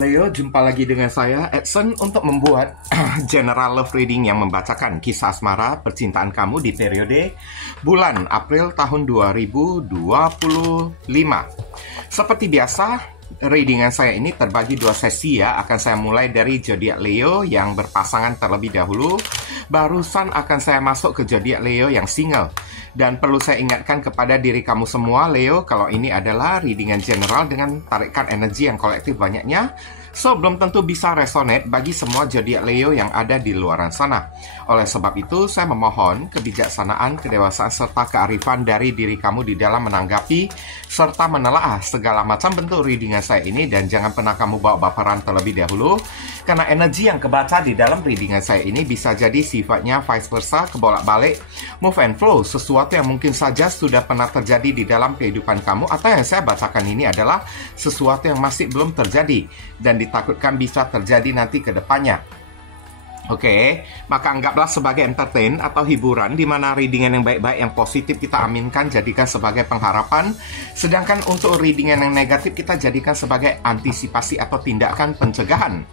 Leo, jumpa lagi dengan saya, Edson, untuk membuat general love reading yang membacakan kisah asmara percintaan kamu di periode bulan April tahun 2025. Seperti biasa, readingan saya ini terbagi dua sesi ya. Akan saya mulai dari zodiak Leo yang berpasangan terlebih dahulu. Barusan akan saya masuk ke zodiak Leo yang single. Dan perlu saya ingatkan kepada diri kamu semua, Leo, kalau ini adalah readingan general dengan tarikan energi yang kolektif banyaknya. So, belum tentu bisa resonate bagi semua zodiak Leo yang ada di luaran sana. Oleh sebab itu, saya memohon kebijaksanaan, kedewasaan, serta kearifan dari diri kamu di dalam menanggapi serta menelaah segala macam bentuk readingan saya ini. Dan jangan pernah kamu bawa baperan terlebih dahulu, karena energi yang kebaca di dalam readingan saya ini bisa jadi sifatnya vice versa, kebolak-balik, move and flow, sesuatu yang mungkin saja sudah pernah terjadi di dalam kehidupan kamu, atau yang saya bacakan ini adalah sesuatu yang masih belum terjadi dan ditakutkan bisa terjadi nanti ke depannya. Oke, maka anggaplah sebagai entertain atau hiburan, di mana readingan yang baik-baik, yang positif kita aminkan, jadikan sebagai pengharapan. Sedangkan untuk readingan yang negatif kita jadikan sebagai antisipasi atau tindakan pencegahan.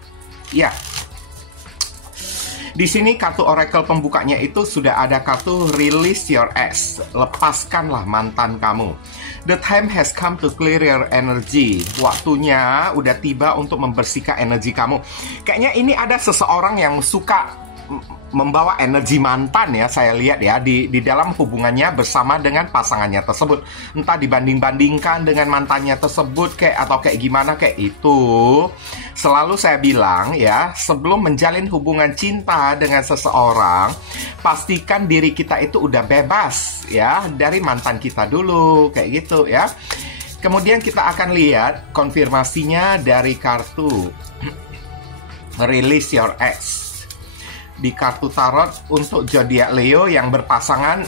Ya, di sini kartu oracle pembukanya itu sudah ada kartu Release Your Ex, lepaskanlah mantan kamu. The time has come to clear your energy. Waktunya udah tiba untuk membersihkan energi kamu. Kayaknya ini ada seseorang yang suka membawa energi mantan ya, saya lihat ya, di dalam hubungannya bersama dengan pasangannya tersebut. Entah dibanding-bandingkan dengan mantannya tersebut kayak atau kayak gimana kayak itu. Selalu saya bilang ya, sebelum menjalin hubungan cinta dengan seseorang, pastikan diri kita itu udah bebas ya dari mantan kita dulu kayak gitu ya. Kemudian kita akan lihat konfirmasinya dari kartu Release Your Ex di kartu tarot untuk zodiak Leo yang berpasangan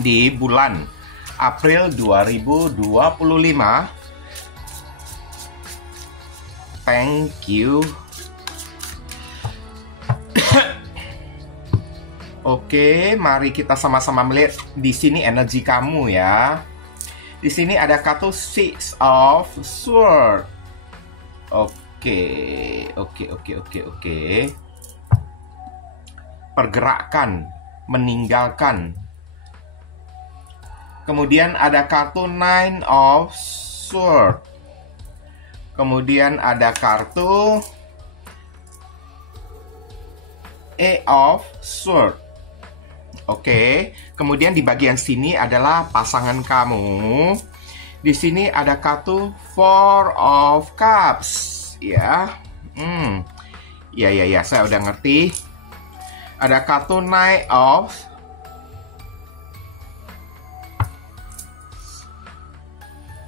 di bulan April 2025. Thank you. Oke, mari kita sama-sama melihat di sini energi kamu ya. Di sini ada kartu Six of Swords. Oke. Pergerakan, meninggalkan. Kemudian ada kartu Nine of Swords. Kemudian ada kartu Eight of Swords. Oke. Kemudian di bagian sini adalah pasangan kamu. Di sini ada kartu Four of Cups. Ya. Ya, saya udah ngerti. Ada kartu Knight of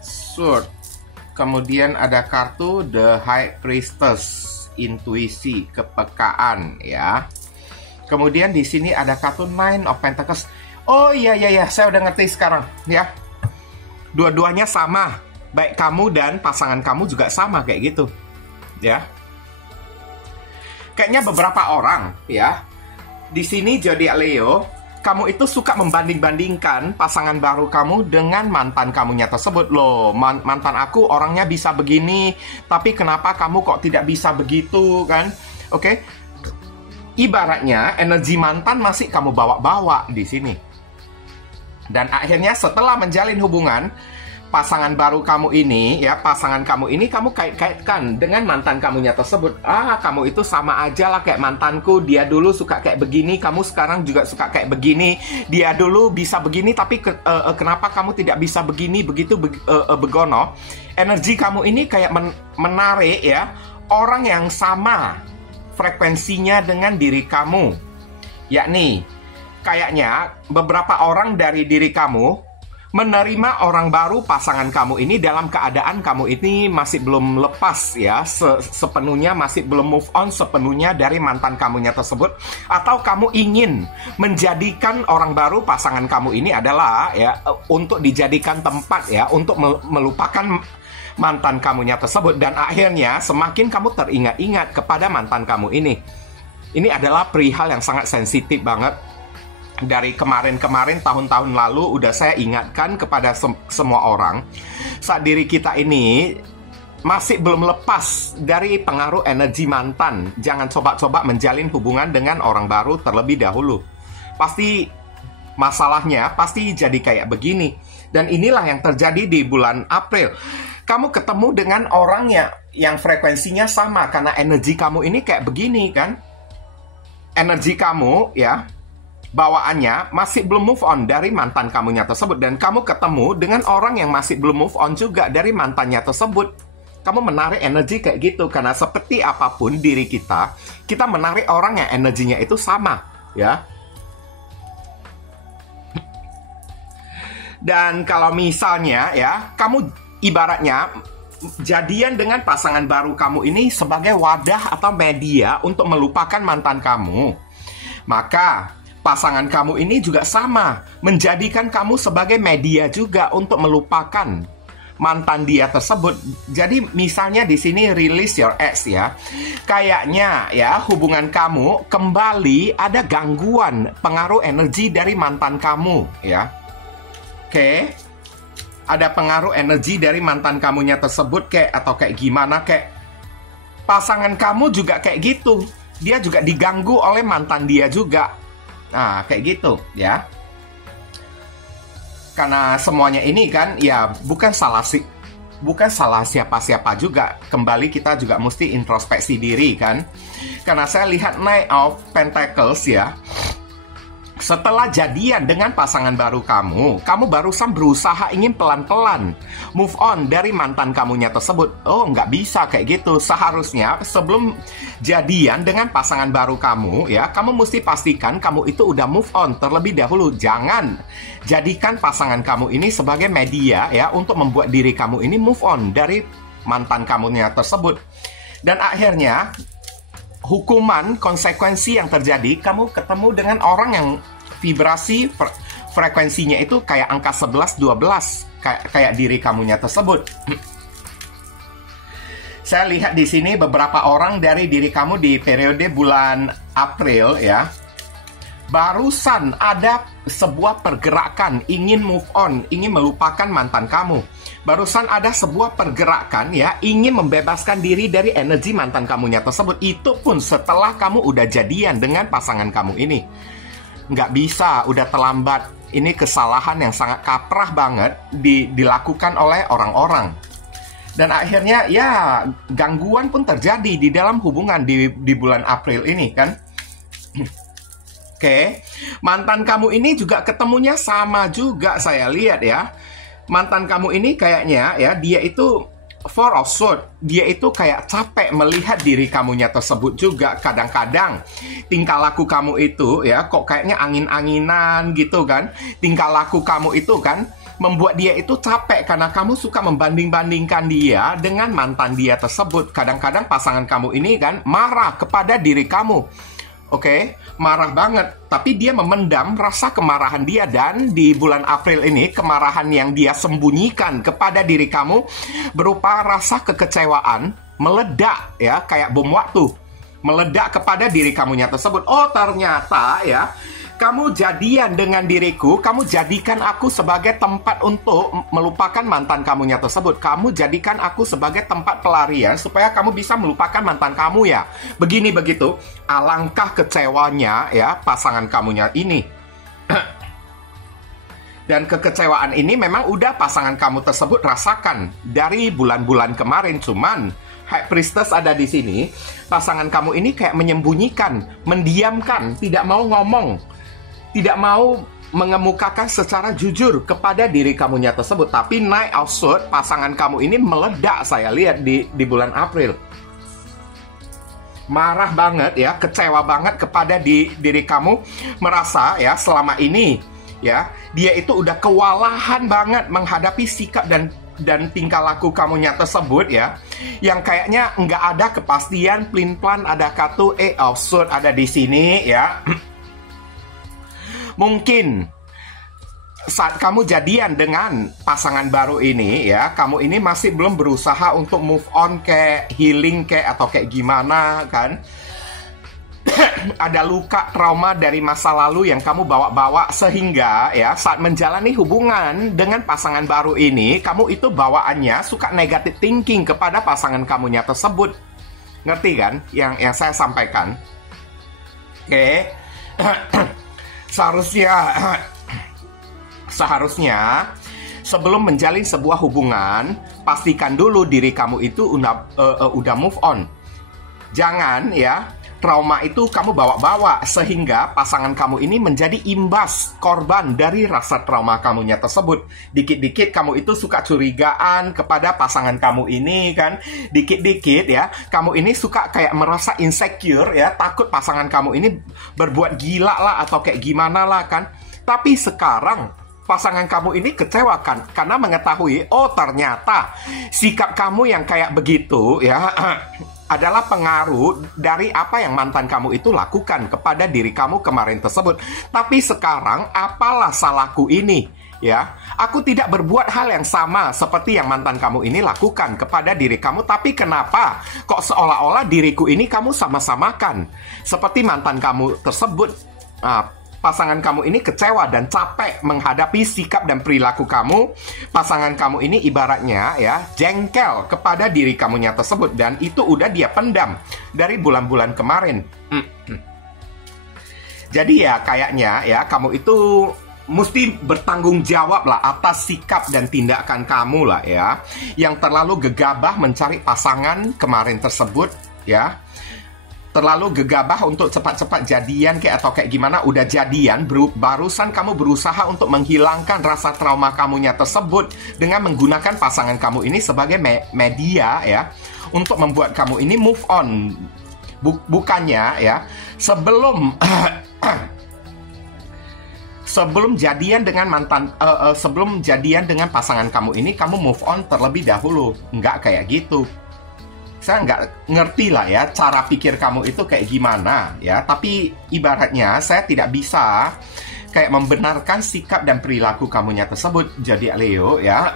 Swords. Kemudian ada kartu The High Priestess, intuisi, kepekaan ya. Kemudian di sini ada kartu Nine of Pentacles. Oh iya, saya udah ngerti sekarang ya. Dua-duanya sama, baik kamu dan pasangan kamu juga sama kayak gitu ya. Kayaknya beberapa orang ya di sini zodiak Leo, kamu itu suka membanding-bandingkan pasangan baru kamu dengan mantan kamunya tersebut. Loh, mantan aku orangnya bisa begini, tapi kenapa kamu kok tidak bisa begitu kan? Oke. Ibaratnya energi mantan masih kamu bawa-bawa di sini. Dan akhirnya setelah menjalin hubungan, pasangan baru kamu ini ya, pasangan kamu ini kamu kait-kaitkan dengan mantan kamunya tersebut. Kamu itu sama aja lah kayak mantanku, dia dulu suka kayak begini, kamu sekarang juga suka kayak begini. Dia dulu bisa begini, tapi kenapa kamu tidak bisa begini, begitu begono. Energi kamu ini kayak menarik ya orang yang sama frekuensinya dengan diri kamu. Yakni kayaknya beberapa orang dari diri kamu menerima orang baru pasangan kamu ini dalam keadaan kamu ini masih belum lepas ya, sepenuhnya masih belum move on sepenuhnya dari mantan kamunya tersebut. Atau kamu ingin menjadikan orang baru pasangan kamu ini adalah ya untuk dijadikan tempat ya untuk melupakan mantan kamunya tersebut. Dan akhirnya semakin kamu teringat-ingat kepada mantan kamu ini. Ini adalah perihal yang sangat sensitif banget. Dari kemarin-kemarin, tahun-tahun lalu udah saya ingatkan kepada semua orang, saat diri kita ini masih belum lepas dari pengaruh energi mantan, jangan coba-coba menjalin hubungan dengan orang baru terlebih dahulu. Pasti masalahnya pasti jadi kayak begini. Dan inilah yang terjadi di bulan April. Kamu ketemu dengan orang yang frekuensinya sama, karena energi kamu ini kayak begini kan. Energi kamu ya, bawaannya masih belum move on dari mantan kamunya tersebut. Dan kamu ketemu dengan orang yang masih belum move on juga dari mantannya tersebut. Kamu menarik energi kayak gitu, karena seperti apapun diri kita, kita menarik orang yang energinya itu sama, ya. Dan kalau misalnya ya, kamu ibaratnya jadian dengan pasangan baru kamu ini sebagai wadah atau media untuk melupakan mantan kamu, maka pasangan kamu ini juga sama, menjadikan kamu sebagai media juga untuk melupakan mantan dia tersebut. Jadi misalnya di sini release your ex ya. Kayaknya ya hubungan kamu kembali ada gangguan pengaruh energi dari mantan kamu ya. Oke. Ada pengaruh energi dari mantan kamunya tersebut atau kayak gimana pasangan kamu juga kayak gitu. Dia juga diganggu oleh mantan dia juga. Nah, kayak gitu ya. Karena semuanya ini kan ya bukan salah siapa-siapa juga. Kembali kita juga mesti introspeksi diri kan. Karena saya lihat Knight of Pentacles ya. Setelah jadian dengan pasangan baru kamu barusan berusaha ingin pelan-pelan move on dari mantan kamunya tersebut. Oh, nggak bisa kayak gitu. Seharusnya sebelum jadian dengan pasangan baru kamu ya, kamu mesti pastikan kamu itu udah move on terlebih dahulu. Jangan jadikan pasangan kamu ini sebagai media ya untuk membuat diri kamu ini move on dari mantan kamunya tersebut. Dan akhirnya hukuman, konsekuensi yang terjadi, kamu ketemu dengan orang yang vibrasi frekuensinya itu kayak angka 11, 12, kayak diri kamunya tersebut. Saya lihat di sini beberapa orang dari diri kamu di periode bulan April ya. Barusan ada sebuah pergerakan ingin move on, ingin melupakan mantan kamu. Barusan ada sebuah pergerakan ya, ingin membebaskan diri dari energi mantan kamunya tersebut. Itu pun setelah kamu udah jadian dengan pasangan kamu ini. Nggak bisa, udah terlambat. Ini kesalahan yang sangat kaprah banget dilakukan oleh orang-orang. Dan akhirnya ya gangguan pun terjadi di dalam hubungan di bulan April ini kan. Oke, mantan kamu ini juga ketemunya sama juga saya lihat ya. Mantan kamu ini kayaknya ya, dia itu Four of Swords. Dia itu kayak capek melihat diri kamunya tersebut juga. Kadang-kadang tingkah laku kamu itu ya, kok kayaknya angin-anginan gitu kan. Tingkah laku kamu itu kan membuat dia itu capek karena kamu suka membanding-bandingkan dia dengan mantan dia tersebut. Kadang-kadang pasangan kamu ini kan marah kepada diri kamu. Oke, marah banget. Tapi dia memendam rasa kemarahan dia. Dan di bulan April ini, kemarahan yang dia sembunyikan kepada diri kamu berupa rasa kekecewaan meledak ya, kayak bom waktu. Meledak kepada diri kamunya tersebut. Oh, ternyata ya, kamu jadian dengan diriku, kamu jadikan aku sebagai tempat untuk melupakan mantan kamunya tersebut. Kamu jadikan aku sebagai tempat pelarian supaya kamu bisa melupakan mantan kamu ya. Begini begitu, alangkah kecewanya ya pasangan kamunya ini. Dan kekecewaan ini memang udah pasangan kamu tersebut rasakan dari bulan-bulan kemarin. Cuman High Priestess ada di sini, pasangan kamu ini kayak menyembunyikan, mendiamkan, tidak mau ngomong. Tidak mau mengemukakan secara jujur kepada diri kamunya tersebut. Tapi Knight of Swords, pasangan kamu ini meledak saya lihat di bulan April. Marah banget ya, kecewa banget kepada diri kamu. Merasa ya selama ini ya, dia itu udah kewalahan banget menghadapi sikap dan tingkah laku kamunya tersebut ya, yang kayaknya nggak ada kepastian, pelin-pelan ada kartu Eight of Swords ada di sini ya. Mungkin saat kamu jadian dengan pasangan baru ini ya, kamu ini masih belum berusaha untuk move on kayak healing kayak atau kayak gimana kan. ada luka trauma dari masa lalu yang kamu bawa-bawa, sehingga ya saat menjalani hubungan dengan pasangan baru ini, kamu itu bawaannya suka negative thinking kepada pasangan kamunya tersebut. Ngerti kan yang saya sampaikan? Oke. Seharusnya sebelum menjalin sebuah hubungan, pastikan dulu diri kamu itu udah move on. Jangan ya trauma itu kamu bawa-bawa sehingga pasangan kamu ini menjadi imbas korban dari rasa trauma kamunya tersebut. Dikit-dikit kamu itu suka curigaan kepada pasangan kamu ini kan. Dikit-dikit ya kamu ini suka kayak merasa insecure ya, takut pasangan kamu ini berbuat gila lah atau kayak gimana lah kan. Tapi sekarang pasangan kamu ini kecewakan karena mengetahui, oh ternyata sikap kamu yang kayak begitu ya adalah pengaruh dari apa yang mantan kamu itu lakukan kepada diri kamu kemarin tersebut. Tapi sekarang apalah salahku ini ya? Aku tidak berbuat hal yang sama seperti yang mantan kamu ini lakukan kepada diri kamu. Tapi kenapa kok seolah-olah diriku ini kamu sama-samakan seperti mantan kamu tersebut? Pasangan kamu ini kecewa dan capek menghadapi sikap dan perilaku kamu. Pasangan kamu ini ibaratnya ya jengkel kepada diri kamunya tersebut, dan itu udah dia pendam dari bulan-bulan kemarin. Jadi ya kayaknya ya kamu itu mesti bertanggung jawab lah atas sikap dan tindakan kamu lah ya, yang terlalu gegabah mencari pasangan kemarin tersebut ya. Terlalu gegabah untuk cepat-cepat jadian kayak atau kayak gimana. Udah jadian, barusan kamu berusaha untuk menghilangkan rasa trauma kamunya tersebut dengan menggunakan pasangan kamu ini sebagai media ya, untuk membuat kamu ini move on. Bukannya ya sebelum sebelum jadian dengan sebelum jadian dengan pasangan kamu ini kamu move on terlebih dahulu. Nggak kayak gitu. Saya nggak ngerti lah ya cara pikir kamu itu kayak gimana ya. Tapi ibaratnya saya tidak bisa kayak membenarkan sikap dan perilaku kamunya tersebut. Jadi Leo ya.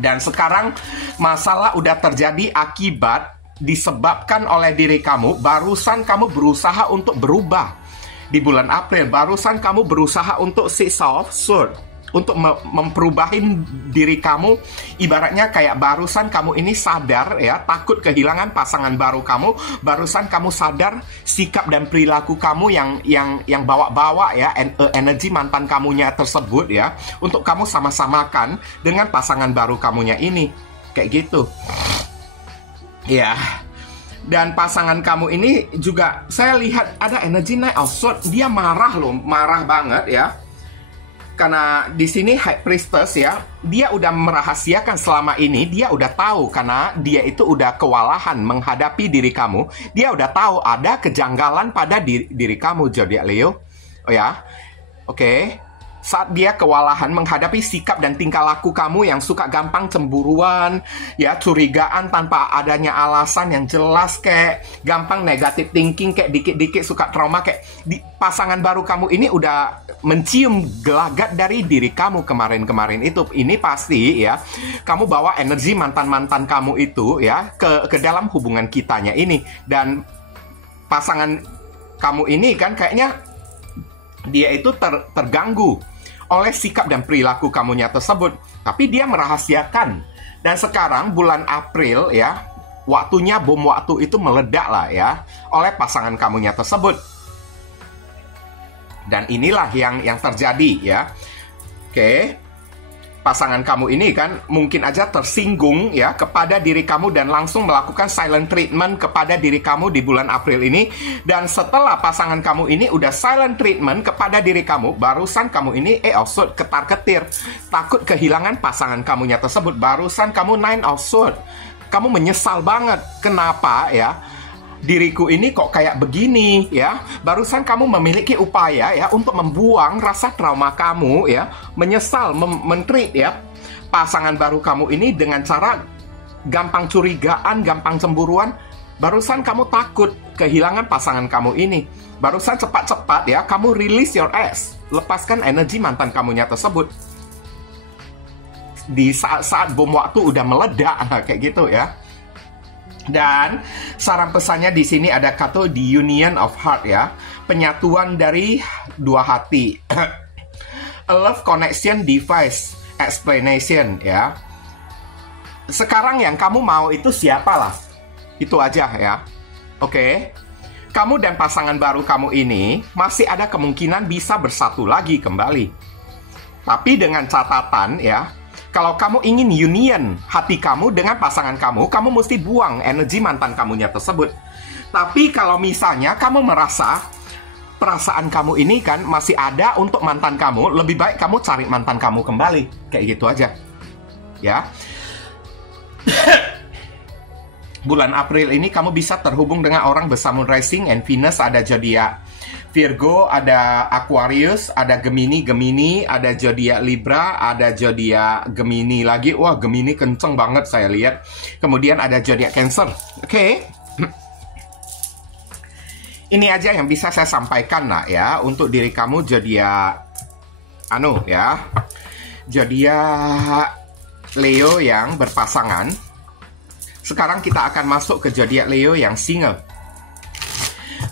Dan sekarang masalah udah terjadi akibat disebabkan oleh diri kamu. Barusan kamu berusaha untuk berubah di bulan April. Barusan kamu berusaha untuk untuk memperubahin diri kamu. Ibaratnya kayak barusan kamu ini sadar ya, takut kehilangan pasangan baru kamu. Barusan kamu sadar sikap dan perilaku kamu yang bawa-bawa ya, energi mantan kamunya tersebut ya, untuk kamu sama-samakan dengan pasangan baru kamunya ini. Kayak gitu ya. Dan pasangan kamu ini juga saya lihat ada energi naik outside. Dia marah loh, marah banget ya. Karena di sini High Priestess ya, dia udah merahasiakan selama ini, dia udah tahu karena dia itu udah kewalahan menghadapi diri kamu. Dia udah tahu ada kejanggalan pada diri kamu, Zodiac Leo. Oh ya, oke. Saat dia kewalahan menghadapi sikap dan tingkah laku kamu yang suka gampang cemburuan, ya curigaan tanpa adanya alasan yang jelas, kayak gampang negative thinking, kayak dikit-dikit suka trauma, kayak pasangan baru kamu ini udah mencium gelagat dari diri kamu kemarin-kemarin itu. Ini pasti ya, kamu bawa energi mantan-mantan kamu itu ya ke dalam hubungan kitanya ini. Dan pasangan kamu ini kan kayaknya dia itu terganggu oleh sikap dan perilaku kamunya tersebut. Tapi dia merahasiakan. Dan sekarang bulan April ya, waktunya bom waktu itu meledak lah ya oleh pasangan kamunya tersebut. Dan inilah yang terjadi ya. Oke. Pasangan kamu ini kan mungkin aja tersinggung ya kepada diri kamu dan langsung melakukan silent treatment kepada diri kamu di bulan April ini. Dan setelah pasangan kamu ini udah silent treatment kepada diri kamu, barusan kamu ini ketar-ketir, takut kehilangan pasangan kamunya tersebut. Barusan kamu Nine of Swords, kamu menyesal banget. Kenapa ya? Diriku ini kok kayak begini ya. Barusan kamu memiliki upaya ya untuk membuang rasa trauma kamu ya, menyesal, mentreat ya pasangan baru kamu ini dengan cara gampang curigaan, gampang cemburuan. Barusan kamu takut kehilangan pasangan kamu ini. Barusan cepat-cepat ya kamu release your ex, lepaskan energi mantan kamunya tersebut di saat-saat bom waktu udah meledak kayak gitu ya. Dan saran pesannya di sini ada kata the union of heart ya, penyatuan dari dua hati. A love connection device explanation ya. Sekarang yang kamu mau itu siapalah? Itu aja ya. Oke. Kamu dan pasangan baru kamu ini masih ada kemungkinan bisa bersatu lagi kembali. Tapi dengan catatan ya, kalau kamu ingin union hati kamu dengan pasangan kamu, kamu mesti buang energi mantan kamunya tersebut. Tapi kalau misalnya kamu merasa perasaan kamu ini kan masih ada untuk mantan kamu, lebih baik kamu cari mantan kamu kembali. Kayak gitu aja. Ya. Bulan April ini kamu bisa terhubung dengan orang bersama Moon Rising and Venus, ada zodiak Virgo, ada Aquarius, ada Gemini, ada zodiak Libra, ada zodiak Gemini lagi. Wah, Gemini kenceng banget saya lihat. Kemudian ada zodiak Cancer. Oke. Ini aja yang bisa saya sampaikan lah ya untuk diri kamu zodiak zodiak Leo yang berpasangan. Sekarang kita akan masuk ke zodiak Leo yang single.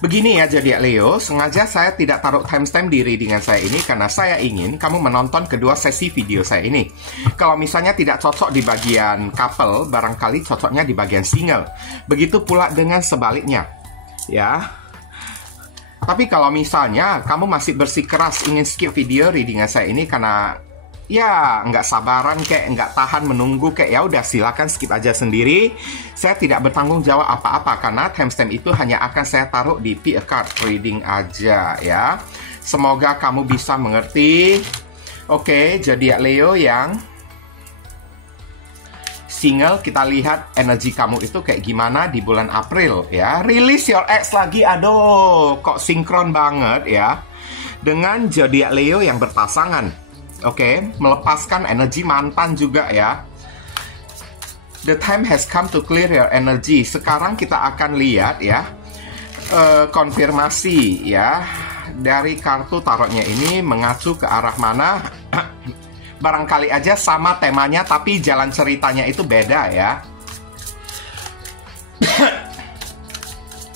Begini ya zodiak Leo, sengaja saya tidak taruh timestamp di readingan saya ini karena saya ingin kamu menonton kedua sesi video saya ini. Kalau misalnya tidak cocok di bagian couple, barangkali cocoknya di bagian single. Begitu pula dengan sebaliknya. Ya. Tapi kalau misalnya kamu masih bersikeras ingin skip video readingan saya ini karena ya nggak sabaran kayak nggak tahan menunggu kayak, ya udah silakan skip aja sendiri. Saya tidak bertanggung jawab apa-apa karena timestamp itu hanya akan saya taruh di pick a card reading aja ya. Semoga kamu bisa mengerti. Oke, zodiak Leo yang single, kita lihat energi kamu itu kayak gimana di bulan April ya. Release your ex lagi, aduh kok sinkron banget ya dengan zodiak Leo yang berpasangan. Oke, melepaskan energi mantan juga ya. The time has come to clear your energy. Sekarang kita akan lihat ya konfirmasi ya dari kartu tarotnya ini mengacu ke arah mana. Barangkali aja sama temanya tapi jalan ceritanya itu beda ya.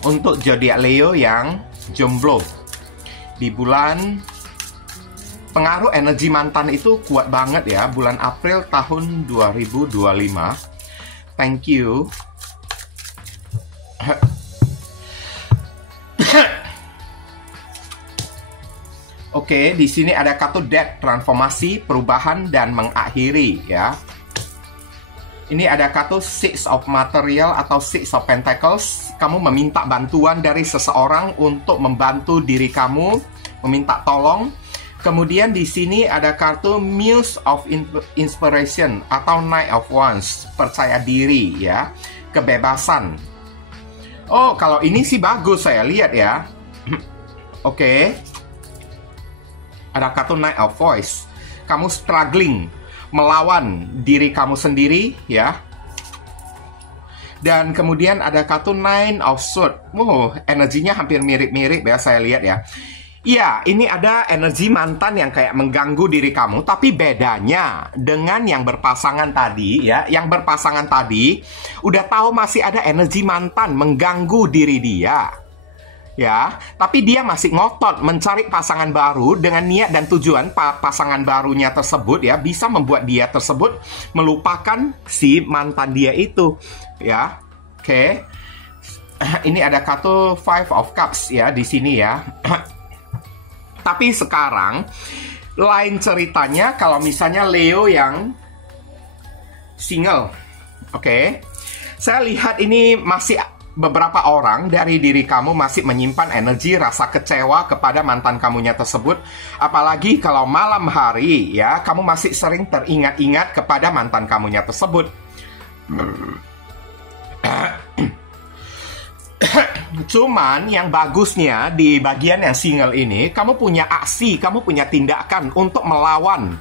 Untuk zodiak Leo yang jomblo di bulan, pengaruh energi mantan itu kuat banget ya, bulan April tahun 2025. Thank you. Oke, di sini ada kata death, transformasi, perubahan dan mengakhiri ya. Ini ada kata Six of Material atau Six of Pentacles. Kamu meminta bantuan dari seseorang untuk membantu diri kamu, meminta tolong. Kemudian di sini ada kartu Muse of Inspiration atau Knight of Wands, percaya diri ya, kebebasan. Oh, kalau ini sih bagus saya lihat ya. Oke. Ada kartu Knight of Voice. Kamu struggling melawan diri kamu sendiri ya. Dan kemudian ada kartu Nine of Swords. Energinya hampir mirip-mirip ya saya lihat ya. Iya, ini ada energi mantan yang kayak mengganggu diri kamu, tapi bedanya dengan yang berpasangan tadi ya, yang berpasangan tadi udah tahu masih ada energi mantan mengganggu diri dia. Ya, tapi dia masih ngotot mencari pasangan baru dengan niat dan tujuan pasangan barunya tersebut ya bisa membuat dia tersebut melupakan si mantan dia itu ya. Oke. Ini ada kartu Five of Cups ya di sini ya. Tapi sekarang lain ceritanya kalau misalnya Leo yang single. Oke. Saya lihat ini masih beberapa orang dari diri kamu masih menyimpan energi rasa kecewa kepada mantan kamunya tersebut. Apalagi kalau malam hari ya, kamu masih sering teringat-ingat kepada mantan kamunya tersebut. Cuman yang bagusnya di bagian yang single ini, kamu punya aksi, kamu punya tindakan untuk melawan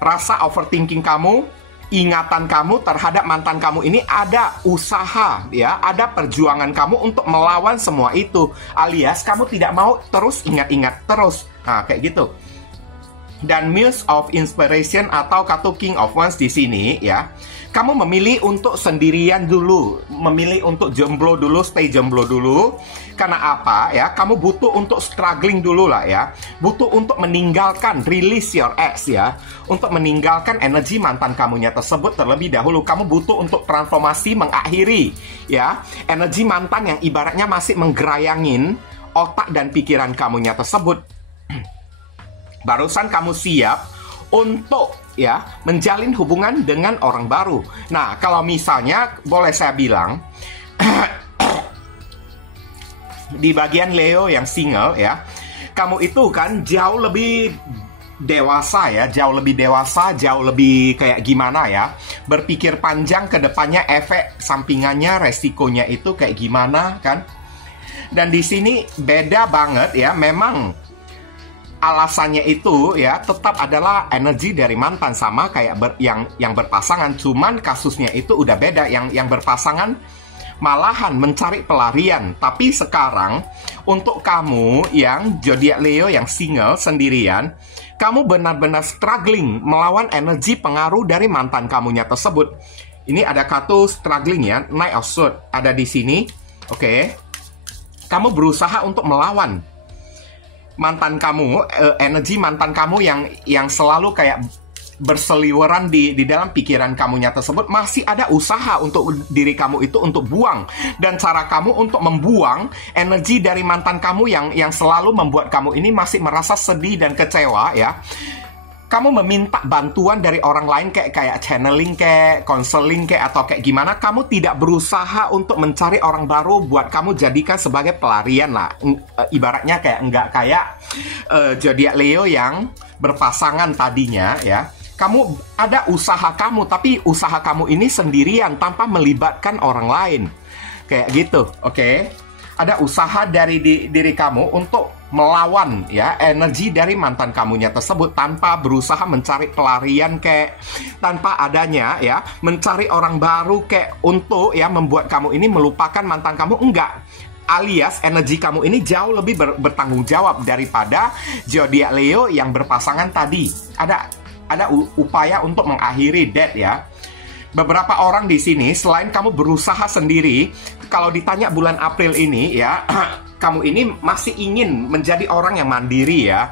rasa overthinking kamu, ingatan kamu terhadap mantan kamu ini. Ada usaha ya, ada perjuangan kamu untuk melawan semua itu. Alias kamu tidak mau terus ingat-ingat terus. Nah, kayak gitu. Dan Muse of Inspiration atau kartu King of Wands di sini ya, kamu memilih untuk sendirian dulu, memilih untuk jomblo dulu, stay jomblo dulu. Karena apa ya? Kamu butuh untuk struggling dulu lah ya, butuh untuk meninggalkan, release your ex ya, untuk meninggalkan energi mantan kamunya tersebut terlebih dahulu. Kamu butuh untuk transformasi, mengakhiri ya energi mantan yang ibaratnya masih menggerayangin otak dan pikiran kamunya tersebut. Barusan kamu siap untuk ya menjalin hubungan dengan orang baru. Nah, kalau misalnya boleh saya bilang di bagian Leo yang single ya, kamu itu kan jauh lebih dewasa ya, jauh lebih dewasa, jauh lebih kayak gimana ya, berpikir panjang ke depannya, efek sampingannya, resikonya itu kayak gimana kan. Dan di sini beda banget ya, memang alasannya itu ya tetap adalah energi dari mantan, sama kayak yang berpasangan, cuman kasusnya itu udah beda. Yang berpasangan malahan mencari pelarian. Tapi sekarang untuk kamu yang zodiak Leo yang single sendirian, kamu benar-benar struggling melawan energi pengaruh dari mantan kamunya tersebut. Ini ada kartu struggling ya, Knight of Swords ada di sini. Oke. Kamu berusaha untuk melawan mantan kamu, energi mantan kamu yang selalu kayak berseliweran di dalam pikiran kamunya tersebut. Masih ada usaha untuk diri kamu itu untuk buang, dan cara kamu untuk membuang energi dari mantan kamu yang selalu membuat kamu ini masih merasa sedih dan kecewa ya. Kamu meminta bantuan dari orang lain kayak channeling, kayak counseling, kayak atau kayak gimana. Kamu tidak berusaha untuk mencari orang baru buat kamu jadikan sebagai pelarian lah. Ibaratnya kayak enggak kayak zodiak Leo yang berpasangan tadinya ya. Kamu ada usaha kamu, tapi usaha kamu ini sendirian tanpa melibatkan orang lain. Kayak gitu, oke? Ada usaha dari diri kamu untuk melawan ya energi dari mantan kamunya tersebut tanpa berusaha mencari pelarian, kayak tanpa adanya ya mencari orang baru kayak untuk ya membuat kamu ini melupakan mantan kamu. Enggak, alias energi kamu ini jauh lebih bertanggung jawab daripada zodiak Leo yang berpasangan tadi. Ada upaya untuk mengakhiri dead ya. Beberapa orang di sini, selain kamu berusaha sendiri, kalau ditanya bulan April ini ya, kamu ini masih ingin menjadi orang yang mandiri ya.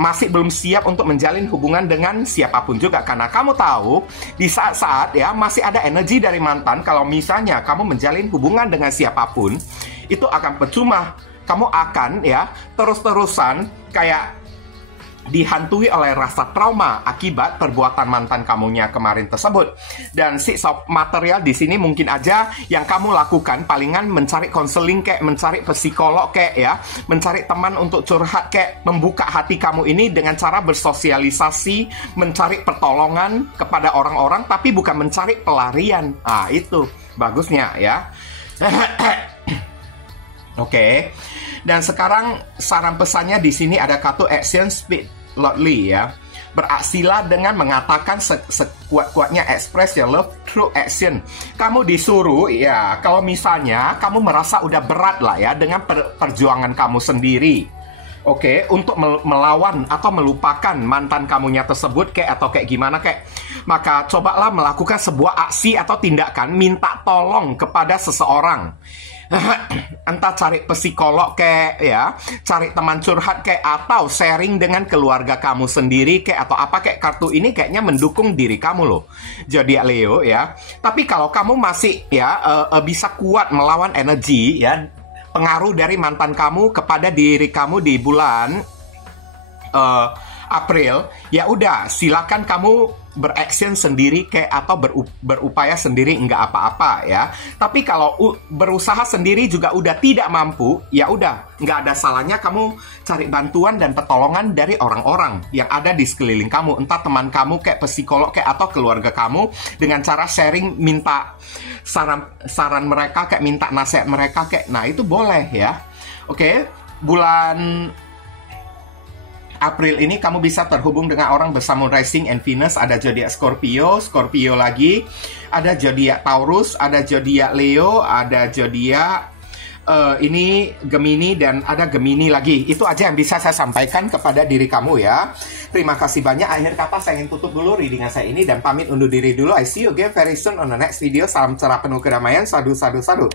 Masih belum siap untuk menjalin hubungan dengan siapapun juga. Karena kamu tahu, di saat-saat ya masih ada energi dari mantan. Kalau misalnya kamu menjalin hubungan dengan siapapun, itu akan percuma. Kamu akan ya terus-terusan kayak dihantui oleh rasa trauma akibat perbuatan mantan kamunya kemarin tersebut. Dan six of material di sini mungkin aja yang kamu lakukan palingan mencari konseling, kayak mencari psikolog, kayak ya mencari teman untuk curhat, kayak membuka hati kamu ini dengan cara bersosialisasi, mencari pertolongan kepada orang-orang, tapi bukan mencari pelarian. Ah, itu bagusnya ya. Oke. Dan sekarang saran pesannya di sini ada kartu action speed loudly ya. Beraksilah dengan mengatakan sekuat-kuatnya, express your love through action. Kamu disuruh ya, kalau misalnya kamu merasa udah berat lah ya dengan perjuangan kamu sendiri, oke, untuk melawan atau melupakan mantan kamunya tersebut kayak atau kayak gimana kayak, maka cobalah melakukan sebuah aksi atau tindakan minta tolong kepada seseorang. Entah cari psikolog kayak ya, cari teman curhat kayak, atau sharing dengan keluarga kamu sendiri kayak atau apa kayak. Kartu ini kayaknya mendukung diri kamu loh, zodiak Leo ya. Tapi kalau kamu masih ya bisa kuat melawan energi ya pengaruh dari mantan kamu kepada diri kamu di bulan April, ya udah silakan kamu beraction sendiri kayak atau berupaya sendiri, nggak apa-apa ya. Tapi kalau berusaha sendiri juga udah tidak mampu, ya udah nggak ada salahnya kamu cari bantuan dan pertolongan dari orang-orang yang ada di sekeliling kamu, entah teman kamu kayak psikolog kayak atau keluarga kamu, dengan cara sharing, minta saran mereka kayak, minta nasihat mereka kayak. Nah itu boleh ya. Oke, bulan April ini kamu bisa terhubung dengan orang bersama Rising and Venus. Ada zodiak Scorpio lagi, ada zodiak Taurus, ada zodiak Leo, ada zodiak ini Gemini dan ada Gemini lagi. Itu aja yang bisa saya sampaikan kepada diri kamu ya. Terima kasih banyak. Akhir kata saya ingin tutup dulu readingan saya ini dan pamit undur diri dulu. I see you again very soon on the next video. Salam cerah penuh kedamaian. Sadu, sadu, sadu.